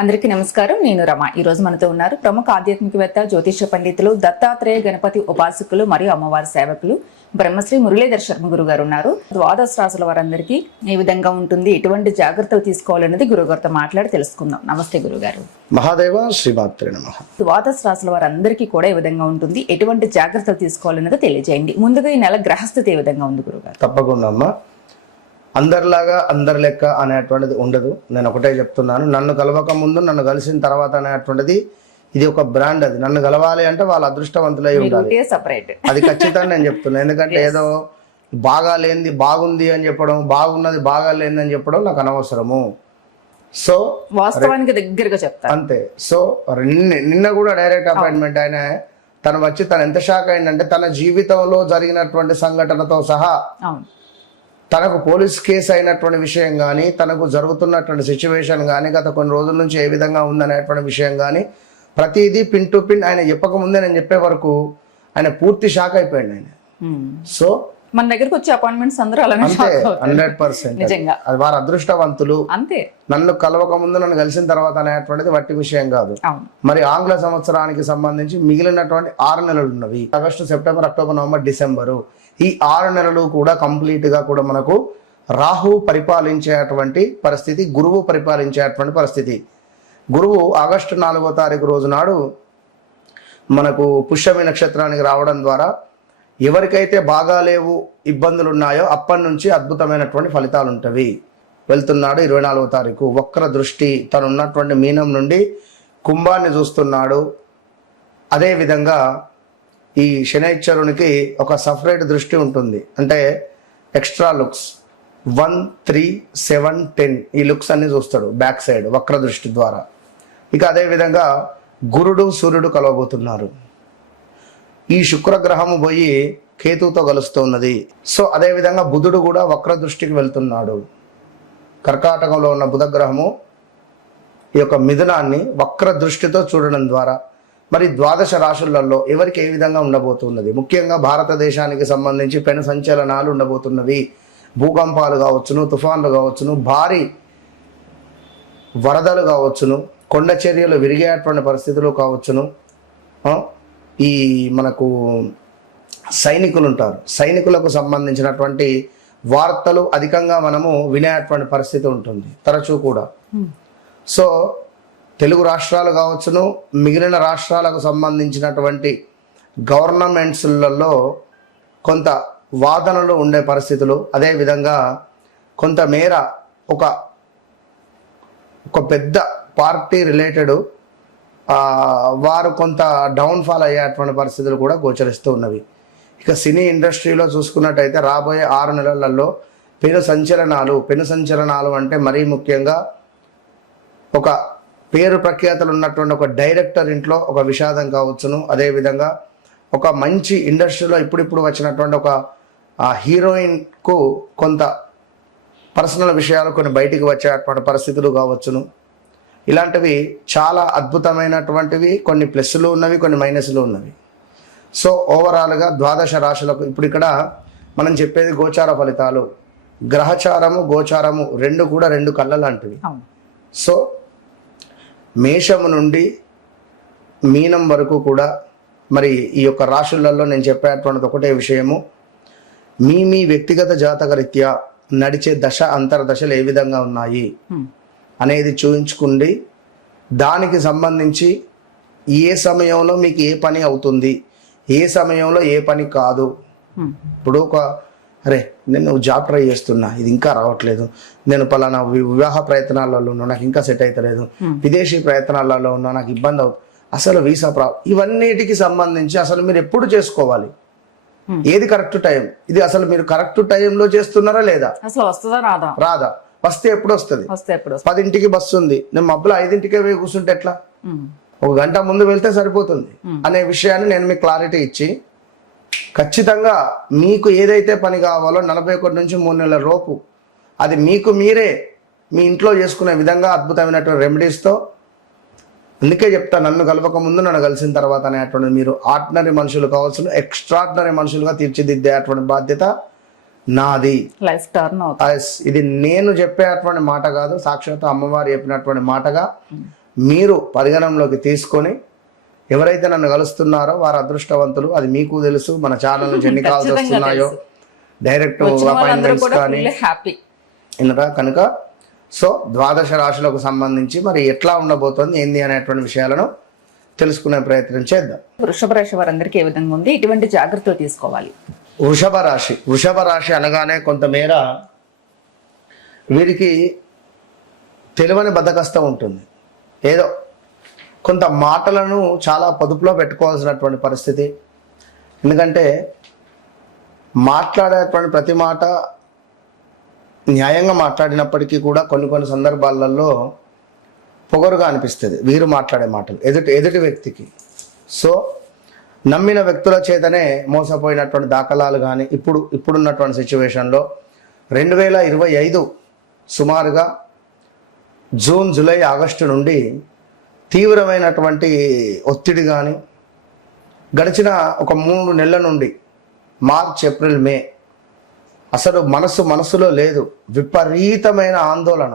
అందరికీ నమస్కారం. నేను రమ. ఈ రోజు మనతో ఉన్నారు ప్రముఖ ఆధ్యాత్మికవేత్త, జ్యోతిష పండితులు, దత్తాత్రేయ గణపతి ఉపాసకులు మరియు అమ్మవారి సేవకులు బ్రహ్మశ్రీ మురళీధర్ శర్మ గురువు గారు ఉన్నారు. ద్వాదశ రాశుల వారందరికీ ఏ విధంగా ఉంటుంది, ఎటువంటి జాగ్రత్తలు తీసుకోవాలనేది గురుగారితో మాట్లాడి తెలుసుకుందాం. నమస్తే గురుగారు. మహాదేవ శ్రీమాత్రే నమః. ద్వాదశ రాశుల వారందరికీ కూడా ఏ విధంగా ఉంటుంది, ఎటువంటి జాగ్రత్తలు తీసుకోవాలనేది తెలియజేయండి. ముందుగా ఈ నెల గ్రహస్థితి ఏ విధంగా ఉంది గురుగారు? తప్పకుండా అమ్మా. అందరిలాగా అందరి లెక్క అనేటువంటిది ఉండదు. నేను ఒకటే చెప్తున్నాను, నన్ను కలవక ముందు నన్ను కలిసిన తర్వాత అనేటువంటిది ఇది ఒక బ్రాండ్. అది నన్ను కలవాలి అంటే వాళ్ళ అదృష్టవంతులై ఉండాలి. అది ఖచ్చితంగా నేను చెప్తున్నాను. ఎందుకంటే ఏదో బాగా లేనిది బాగుంది అని చెప్పడం, బాగున్నది బాగా లేనిది అని చెప్పడం నాకు అనవసరము. సో వాస్తవానికి దగ్గరగా చెప్తాను అంతే. సో నిన్న కూడా డైరెక్ట్ అపాయింట్మెంట్ ఆయన తను వచ్చి తను ఎంత షాక్ అయిందంటే తన జీవితంలో జరిగినటువంటి సంఘటనతో సహా తనకు పోలీస్ కేసు అయినటువంటి విషయం కానీ, తనకు జరుగుతున్నటువంటి సిచ్యువేషన్ కానీ, గత కొన్ని రోజుల నుంచి ఏ విధంగా ఉందనేటువంటి విషయం కానీ ప్రతిదీ పిన్ టు పిన్ ఆయన చెప్పకముందే నేను చెప్పే వరకు ఆయన పూర్తి షాక్ అయిపోయాడు ఆయన. సో మన దగ్గరకు వచ్చే అపాయింట్మెంట్స్ అందరూ అలానే 100% అది వారి అదృష్టవంతులు. అంతే. నన్ను కలవక ముందు నన్ను కలిసిన తర్వాత అనేటువంటిది వట్టి విషయం కాదు. మరి ఆంగ్ల సంవత్సరానికి సంబంధించి మిగిలినటువంటి 6 నెలలు ఉన్నవి. August, September, October, November, December. ఈ 6 నెలలు కూడా కంప్లీట్ గా కూడా మనకు రాహు పరిపాలించేటువంటి పరిస్థితి, గురువు పరిపాలించేటువంటి పరిస్థితి. గురువు ఆగస్టు 4వ తారీఖు రోజు నాడు మనకు పుష్యమి నక్షత్రానికి రావడం ద్వారా ఎవరికైతే బాగా లేవు, ఇబ్బందులు ఉన్నాయో అప్పటి నుంచి అద్భుతమైనటువంటి ఫలితాలు ఉంటవి. వెళ్తున్నాడు 24వ తారీఖు. వక్ర దృష్టి, తను ఉన్నటువంటి మీనం నుండి కుంభాన్ని చూస్తున్నాడు. అదేవిధంగా ఈ శనైశ్వరునికి ఒక సపరేట్ దృష్టి ఉంటుంది. అంటే ఎక్స్ట్రా లుక్స్ 1, 3, 7, 10 ఈ లుక్స్ అన్ని చూస్తాడు బ్యాక్ సైడ్ వక్ర దృష్టి ద్వారా. ఇక అదేవిధంగా గురుడు, సూర్యుడు కలవబోతున్నారు. ఈ శుక్రగ్రహము పోయి కేతుతో కలుస్తున్నది. సో అదేవిధంగా బుధుడు కూడా వక్ర దృష్టికి వెళ్తున్నాడు. కర్కాటకంలో ఉన్న బుధగ్రహము ఈ యొక్క మిథునాన్ని వక్ర దృష్టితో చూడడం ద్వారా మరి ద్వాదశ రాశులలో ఎవరికి ఏ విధంగా ఉండబోతున్నది, ముఖ్యంగా భారతదేశానికి సంబంధించి పెను సంచలనాలు ఉండబోతున్నవి. భూకంపాలు కావచ్చును, తుఫాన్లు కావచ్చును, భారీ వరదలు కావచ్చును, కొండ చర్యలు విరిగేటువంటి పరిస్థితులు కావచ్చును. ఈ మనకు సైనికులు ఉంటారు, సైనికులకు సంబంధించినటువంటి వార్తలు అధికంగా మనము వినేటువంటి పరిస్థితి ఉంటుంది తరచూ కూడా. సో తెలుగు రాష్ట్రాలు కావచ్చును, మిగిలిన రాష్ట్రాలకు సంబంధించినటువంటి గవర్నమెంట్స్లలో కొంత వాదనలు ఉండే పరిస్థితులు, అదేవిధంగా కొంతమేర ఒక పెద్ద పార్టీ రిలేటెడ్ వారు కొంత డౌన్ఫాల్ అయ్యేటువంటి పరిస్థితులు కూడా గోచరిస్తూ ఉన్నవి. ఇక సినీ ఇండస్ట్రీలో చూసుకున్నట్టయితే రాబోయే 6 నెలలలో పెను సంచలనాలు అంటే మరీ ముఖ్యంగా ఒక పేరు ప్రఖ్యాతలు ఉన్నటువంటి ఒక డైరెక్టర్ ఇంట్లో ఒక విషాదం కావచ్చును, అదేవిధంగా ఒక మంచి ఇండస్ట్రీలో ఇప్పుడిప్పుడు వచ్చినటువంటి ఒక హీరోయిన్కు కొంత పర్సనల్ విషయాలు కొన్ని బయటికి వచ్చేటువంటి పరిస్థితులు కావచ్చును. ఇలాంటివి చాలా అద్భుతమైనటువంటివి. కొన్ని ప్లస్లు ఉన్నవి, కొన్ని మైనస్లు ఉన్నవి. సో ఓవరాల్గా ద్వాదశ రాశులకు ఇప్పుడు ఇక్కడ మనం చెప్పేది గోచార ఫలితాలు. గ్రహచారము, గోచారము రెండు కూడా 2 కళ్ళ లాంటివి. సో మేషము నుండి మీనం వరకు కూడా మరి ఈ యొక్క రాశులలో నేను చెప్పేటువంటిది ఒకటే విషయము. మీ వ్యక్తిగత జాతక రీత్యా నడిచే దశ అంతర్దశలు ఏ విధంగా ఉన్నాయి అనేది చూయించుకుండి దానికి సంబంధించి ఏ సమయంలో మీకు ఏ పని అవుతుంది, ఏ సమయంలో ఏ పని కాదు. ఇప్పుడు నేను జాబ్ ట్రై చేస్తున్నా, ఇది ఇంకా రావట్లేదు, నేను పలానా వివాహ ప్రయత్నాలలో ఉన్నా, నాకు ఇంకా సెట్ అవుతలేదు, విదేశీ ప్రయత్నాలలో ఉన్నా, నాకు ఇబ్బంది అవుతుంది, అసలు వీసా ఇవన్నిటికి సంబంధించి అసలు మీరు ఎప్పుడు చేసుకోవాలి, ఏది కరెక్ట్ టైం, ఇది అసలు మీరు కరెక్ట్ టైంలో చేస్తున్నారా లేదా, అసలు వస్తుందా రాదా, వస్తే ఎప్పుడు వస్తుంది, 10ంటికి బస్సు ఉంది, నేను మబ్బులో 5ంటికే పోయి కూర్చుంటే ఎట్లా, 1 గంట ముందు వెళ్తే సరిపోతుంది అనే విషయాన్ని నేను మీకు క్లారిటీ ఇచ్చి ఖచ్చితంగా మీకు ఏదైతే పని కావాలో 41 నుంచి 3 నెలల లోపు అది మీకు మీరే మీ ఇంట్లో చేసుకునే విధంగా అద్భుతమైనటువంటి రెమెడీస్తో. అందుకే చెప్తా, నన్ను కలవక ముందు నన్ను కలిసిన తర్వాత అనేటువంటిది మీరు ఆర్డినరీ మనుషులు కావాల్సిన ఎక్స్ట్రాడినరీ మనుషులుగా తీర్చిదిద్దేటువంటి బాధ్యత నాది. లైఫ్ టర్న్ అవుతుంది. ఇది నేను చెప్పేటువంటి మాట కాదు, సాక్షాత్ అమ్మవారు చెప్పినటువంటి మాటగా మీరు పరిగణనలోకి తీసుకొని ఎవరైతే నన్ను కలుస్తున్నారో వారు అదృష్టవంతులు. అది మీకు తెలుసు. మన ఛానల్ నుంచి ఎన్ని కాల్స్ వస్తున్నాయో, డైరెక్ట్ అపాయింట్మెంట్స్ కానీ హ్యాపీ ఇన్నరా కనుక. సో ద్వాదశ రాశులకు సంబంధించి మరి ఎట్లా ఉండబోతోంది ఏంది అనేటువంటి విషయాలను తెలుసుకునే ప్రయత్నం చేద్దాం. వృషభ రాశి వారందరికీ ఏ విధంగా ఉంది, ఇటువంటి జాగ్రత్తలు తీసుకోవాలి? వృషభ రాశి అనగానే కొంతమేర వీరికి తెలివని బద్ధకష్టం ఉంటుంది. ఏదో కొంత మాటలను చాలా పొదుపులో పెట్టుకోవాల్సినటువంటి పరిస్థితి. ఎందుకంటే మాట్లాడేటువంటి ప్రతి మాట న్యాయంగా మాట్లాడినప్పటికీ కూడా కొన్ని సందర్భాలలో పొగరుగా అనిపిస్తుంది వీరు మాట్లాడే మాటలు ఎదుటి వ్యక్తికి. సో నమ్మిన వ్యక్తుల చేతనే మోసపోయినటువంటి దాఖలాలు కానీ ఇప్పుడున్నటువంటి సిచ్యువేషన్లో 2025 సుమారుగా జూన్, జూలై, ఆగస్టు నుండి తీవ్రమైనటువంటి ఒత్తిడి కానీ గడిచిన ఒక 3 నెలల నుండి మార్చ్, ఏప్రిల్, మే అసలు మనసులో లేదు. విపరీతమైన ఆందోళన.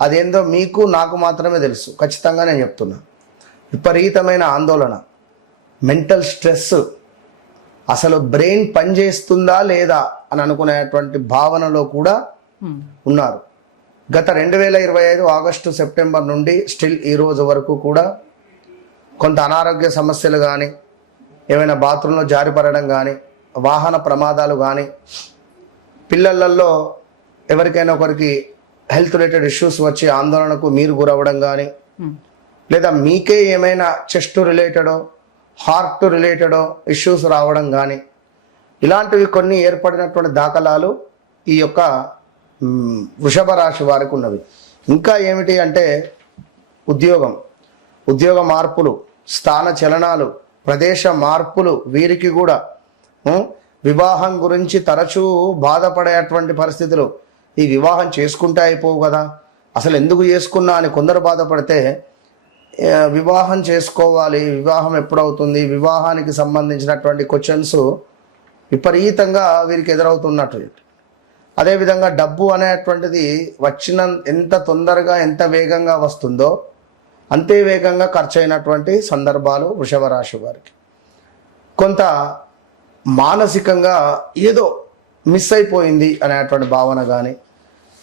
అదేందో మీకు నాకు మాత్రమే తెలుసు. ఖచ్చితంగా నేను చెప్తున్నా. విపరీతమైన ఆందోళన, మెంటల్ స్ట్రెస్, అసలు బ్రెయిన్ పనిచేస్తుందా లేదా అని అనుకునేటువంటి భావనలో కూడా ఉన్నారు. గత 2025 ఆగస్టు, సెప్టెంబర్ నుండి స్టిల్ ఈ రోజు వరకు కూడా కొంత అనారోగ్య సమస్యలు కానీ, ఏమైనా బాత్రూంలో జారిపడడం కానీ, వాహన ప్రమాదాలు కానీ, పిల్లలలో ఎవరికైనా ఒకరికి హెల్త్ రిలేటెడ్ ఇష్యూస్ వచ్చి ఆందోళనకు మీరు గురవ్వడం కానీ, లేదా మీకే ఏమైనా చెస్ట్ రిలేటెడో హార్ట్ రిలేటెడో ఇష్యూస్ రావడం కానీ, ఇలాంటివి కొన్ని ఏర్పడినటువంటి దాఖలాలు ఈ యొక్క వృషభ రాశి వారికి ఉన్నవి. ఇంకా ఏమిటి అంటే ఉద్యోగ మార్పులు, స్థాన చలనాలు, ప్రదేశ మార్పులు. వీరికి కూడా వివాహం గురించి తరచూ బాధపడేటువంటి పరిస్థితులు. ఈ వివాహం చేసుకుంటే అయిపోవు కదా, అసలు ఎందుకు చేసుకున్నా అని కొందరు బాధపడితే, వివాహం చేసుకోవాలి, వివాహం ఎప్పుడవుతుంది, వివాహానికి సంబంధించినటువంటి క్వశ్చన్స్ విపరీతంగా వీరికి ఎదురవుతున్నట్టు. అదేవిధంగా డబ్బు అనేటువంటిది ఎంత తొందరగా ఎంత వేగంగా వస్తుందో అంతే వేగంగా ఖర్చు అయినటువంటి సందర్భాలు వృషభ రాశి వారికి. కొంత మానసికంగా ఏదో మిస్ అయిపోయింది అనేటువంటి భావన కానీ,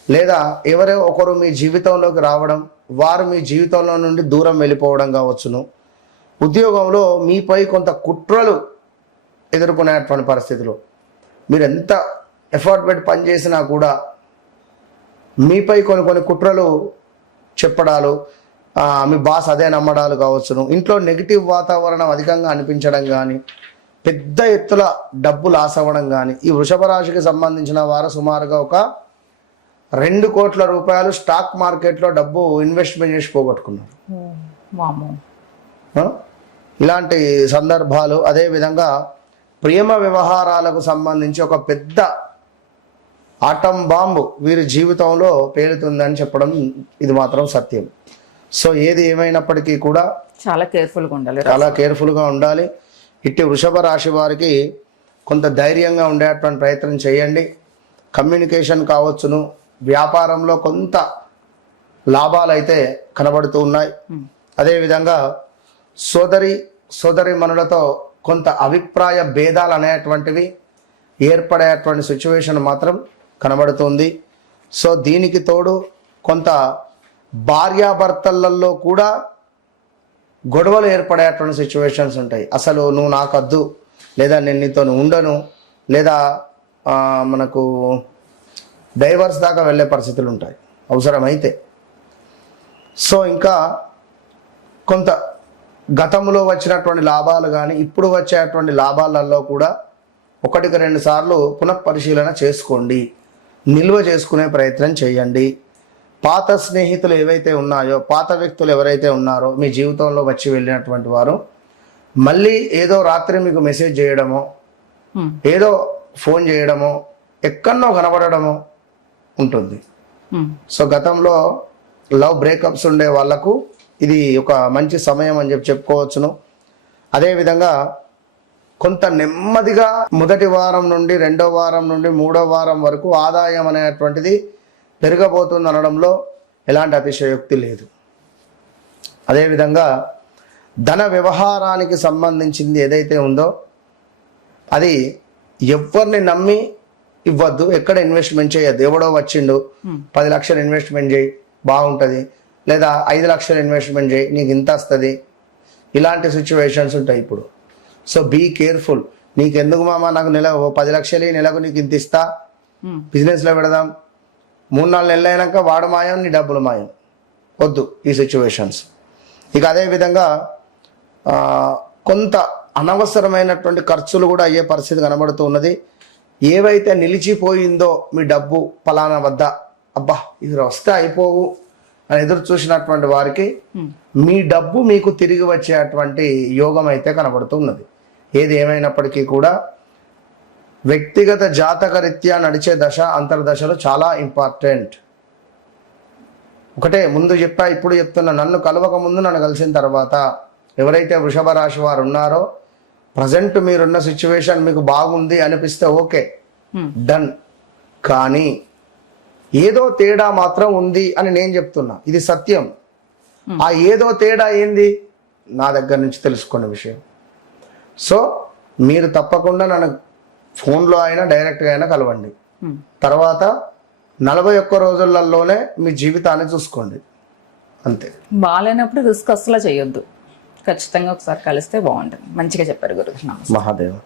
లేదా ఎవరో ఒకరు మీ జీవితంలోకి రావడం, వారు మీ జీవితంలో నుండి దూరం వెళ్ళిపోవడం కావచ్చును. ఉద్యోగంలో మీపై కొంత కుట్రలు ఎదుర్కొనేటువంటి పరిస్థితులు. మీరు ఎంత ఎఫర్ట్ పెట్టి పనిచేసినా కూడా మీపై కొన్ని కుట్రలు చెప్పడాలు, మీ బాస్ అదే నమ్మడాలు కావచ్చును. ఇంట్లో నెగిటివ్ వాతావరణం అధికంగా అనిపించడం కానీ, పెద్ద ఎత్తుల డబ్బు లాస్ అవ్వడం కానీ. ఈ వృషభ రాశికి సంబంధించిన వారు సుమారుగా ఒక 2 కోట్ల రూపాయలు స్టాక్ మార్కెట్లో డబ్బు ఇన్వెస్ట్మెంట్ చేసి పోగొట్టుకున్నారు. ఇలాంటి సందర్భాలు. అదేవిధంగా ప్రేమ వ్యవహారాలకు సంబంధించి ఒక పెద్ద ఆటం బాంబు వీరి జీవితంలో పేలుతుందని చెప్పడం ఇది మాత్రం సత్యం. సో ఏది ఏమైనప్పటికీ కూడా చాలా కేర్ఫుల్గా ఉండాలి. ఇట్టి వృషభ రాశి వారికి కొంత ధైర్యంగా ఉండేటువంటి ప్రయత్నం చేయండి. కమ్యూనికేషన్ కావచ్చును, వ్యాపారంలో కొంత లాభాలు అయితే కనబడుతూ ఉన్నాయి. అదేవిధంగా సోదరి మనులతో కొంత అభిప్రాయ భేదాలు అనేటువంటివి ఏర్పడేటువంటి సిచ్యువేషన్ మాత్రం కనబడుతుంది. సో దీనికి తోడు కొంత భార్యాభర్తలలో కూడా గొడవలు ఏర్పడేటువంటి సిచ్యువేషన్స్ ఉంటాయి. అసలు నువ్వు నాకు వద్దు, లేదా నేను నీతో ఉండను, లేదా మనకు డైవర్స్ దాకా వెళ్ళే పరిస్థితులు ఉంటాయి అవసరమైతే. సో ఇంకా కొంత గతంలో వచ్చినటువంటి లాభాలు కానీ ఇప్పుడు వచ్చేటువంటి లాభాలలో కూడా 1-2 సార్లు పునఃపరిశీలన చేసుకోండి. నిల్వ చేసుకునే ప్రయత్నం చేయండి. పాత స్నేహితులు ఏవైతే ఉన్నాయో, పాత వ్యక్తులు ఎవరైతే ఉన్నారో మీ జీవితంలో వచ్చి వెళ్ళినటువంటి వారు మళ్ళీ ఏదో రాత్రి మీకు మెసేజ్ చేయడమో, ఏదో ఫోన్ చేయడమో, ఎక్కడనో కనబడడమో ఉంటుంది. సో గతంలో లవ్ బ్రేకప్స్ ఉండే వాళ్లకు ఇది ఒక మంచి సమయం అని చెప్పుకోవచ్చును. అదేవిధంగా కొంత నెమ్మదిగా మొదటి వారం నుండి 2వ వారం నుండి 3వ వారం వరకు ఆదాయం అనేటువంటిది పెరగబోతుంది అనడంలో ఎలాంటి అతిశయోక్తి లేదు. అదేవిధంగా ధన వ్యవహారానికి సంబంధించింది ఏదైతే ఉందో అది ఎవరిని నమ్మి ఇవ్వద్దు, ఎక్కడ ఇన్వెస్ట్మెంట్ చేయొద్దు. ఎవడో వచ్చిండు 10 లక్షలు ఇన్వెస్ట్మెంట్ చేయి బాగుంటుంది, లేదా 5 లక్షలు ఇన్వెస్ట్మెంట్ చేయి నీకు ఇంత వస్తుంది, ఇలాంటి సిచ్యువేషన్స్ ఉంటాయి ఇప్పుడు. So be careful. నీకు ఎందుకు మామ, నాకు నెల 10 లక్షలు నెలకు నీకు ఇంత ఇస్తా, బిజినెస్లో పెడదాం, 3-4 నెలలు అయినాక వాడు మాయం, నీ డబ్బులు మాయం. వద్దు ఈ సిచ్యువేషన్స్. ఇక అదేవిధంగా కొంత అనవసరమైనటువంటి ఖర్చులు కూడా అయ్యే పరిస్థితి కనబడుతూ ఉన్నది. ఏవైతే నిలిచిపోయిందో మీ డబ్బు పలానా వద్ద, అబ్బా ఇది వస్తే అయిపోవు అని ఎదురు చూసినటువంటి వారికి మీ డబ్బు మీకు తిరిగి వచ్చేటువంటి యోగం అయితే కనబడుతున్నది. ఏది ఏమైనప్పటికీ కూడా వ్యక్తిగత జాతక రీత్యా నడిచే దశ అంతర్దశలు చాలా ఇంపార్టెంట్. ఒకటే ముందు చెప్పా, ఇప్పుడు చెప్తున్నా, నన్ను కలవక ముందు నన్ను కలిసిన తర్వాత ఎవరైతే వృషభ రాశి వారు ఉన్నారో ప్రజెంట్ మీరున్న సిచ్యువేషన్ మీకు బాగుంది అనిపిస్తే ఓకే డన్, కానీ ఏదో తేడా మాత్రం ఉంది అని నేను చెప్తున్నా, ఇది సత్యం. ఆ ఏదో తేడా ఏంది నా దగ్గర నుంచి తెలుసుకున్న విషయం. సో మీరు తప్పకుండా నన్ను ఫోన్లో అయినా డైరెక్ట్గా అయినా కలవండి. తర్వాత 41 రోజులలోనే మీ జీవితాన్ని చూసుకోండి, అంతే. బాగాలేనప్పుడు రిస్క్ అసలు చేయొద్దు, ఖచ్చితంగా ఒకసారి కలిస్తే బాగుంటుంది. మంచిగా చెప్పారు గురుజీ. మహాదేవ్.